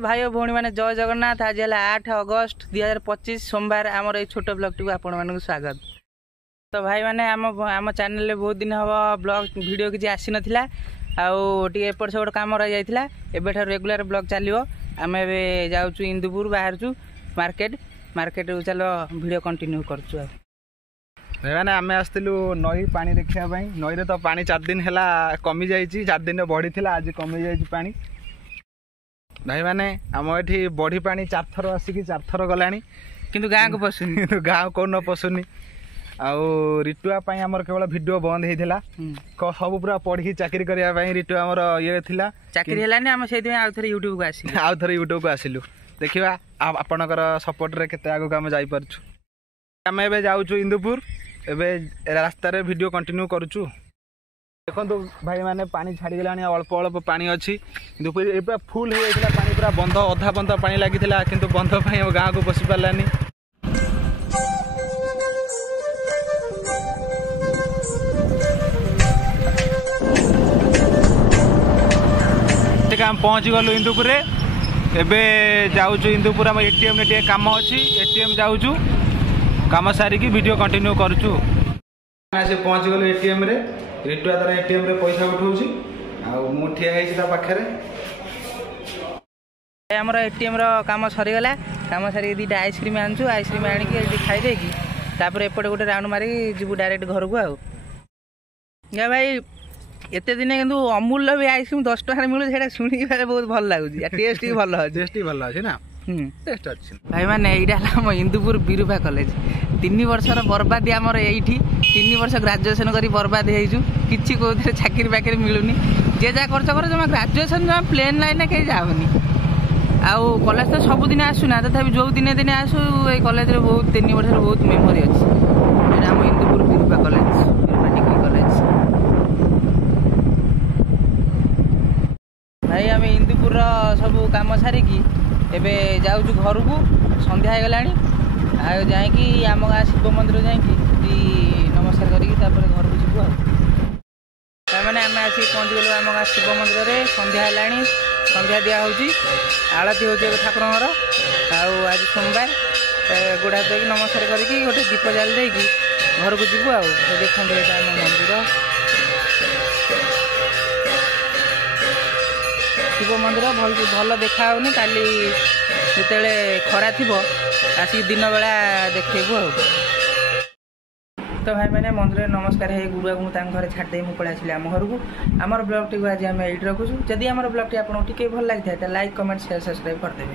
भाई और भौणी मैंने जय जगन्नाथ। आज है 8 अगस्त 2025 सोमवार आमर ये छोट ब्लॉग टी आपण मानक स्वागत। तो भाई मैंने आम चैनल बहुत दिन हम ब्लॉग वीडियो किसी आसी नाला आउट सेपट कम रही जाता एबे रेगुलर ब्लॉग चलो आम ए जाऊँ इंदुपुर बाहर मार्केट चलो वीडियो कंटिन्यू करूँ। मैंने आम आसलु नई पानी देखापी नई तो पानी 4 दिन है कमी जा 4 दिन बढ़ी थी आज कमी जा पानी भाई मैंने आम ये बढ़ी पानी 4 थर आसिक 4 थर गला किंतु गाँव को पशुनी गाँव कौन पशुनी आउ रिटुआ आमर केवल वीडियो बंद होता सब पूरा पढ़ी चाकरी करने रिटुआ आमर ये थिला चाकरी है आम से यूट्यूब को आस आउ थे यूट्यूब को आसिलु देखा आपणकर सपोर्ट रे केते आगो आम जाइपारछु। आम ए जाऊँ इंदुपुर एबे रास्तार वीडियो कंटिन्यू करुचु। देखो भाई मैंने पानी छाड़ी गला अल्प अल्प पानी अच्छी किंतु फुल हो जाता पानी पूरा बंध अधा बंध पानी लगी किंतु बंध गाँव को पशि पारानी आम पहुँची गलु इंदुपुर एबे जाऊँ इंदुपुर आम एटीएम टे काम अच्छी एटीएम जाऊँ काम सारिकी वीडियो कंटिन्यू करुचु। से पहुँची गलु एटीएम रे रिटुआ तार एटीएम रे पैसा उठाऊँगी आउ ठिया पाखे आमर एटीएम रो काम सरीगला काम सारी दुटा आइसक्रीम आनचु आइसक्रीम आनिकी खाईदे तापर एपटे गोटे राउंड मारी जीवु डायरेक्ट घर को आउ या भाई एत दिन किंतु अमूल भी आइसक्रीम 10 टका मिलू से शुणी बहुत भल लगुच टेस्ट भी भल टेस्ट भल अच्छे ना टेस्ट अच्छे भाई मैंने यहाँ इंदुपुर बिरुपा कॉलेज 3 वर्षर बर्बादी आमर ये 3 वर्ष ग्राजुएसन कर बर्बाद हो कि कौन चाकरी बाकरी मिलूनी जे जहाँ खर्च कर जमा ग्राजुएसन जमा प्लेन लाइन कहीं जाओनी आउ कॉलेज तो सबुदिन आसुना तथापि जो दिने दिने आसु ये कॉलेज रे बहुत 3 वर्ष बहुत मेमोरी अच्छी आम इंदुपुर बिरुपा कॉलेज बिरुपा डिग्री कॉलेज। भाई आम इंदुपुर सब कम सारिकी एबे जाऊँ घर को संध्या हो गला जाकि आम गाँ शिव मंदिर जाकि नमस्कार करी घर को जीवु मैंने आम आसिक पहुँच गलु आम गाँ शिव मंदिर में संध्या है संध्या दिया आलती हो ठाकुर आज सोमवार गोड़ा धोक नमस्कार करके गोटे दीप जाल दे घर को जीवु देखते यहाँ आम मंदिर शिव मंदिर भल देखा काली जिते खरा थी आसिक दिन बेला देखु तो भाई मैंने मंदिर नमस्कार है गुरुआ को घर छाड़दे मुझे पड़े आसली आम घर को आमर ब्लॉग टी आज आम ये रखुचु। जदि आम ब्लॉग टी आपको टिके भल लगी था लाइक कमेंट शेयर सब्सक्राइब करदेवे।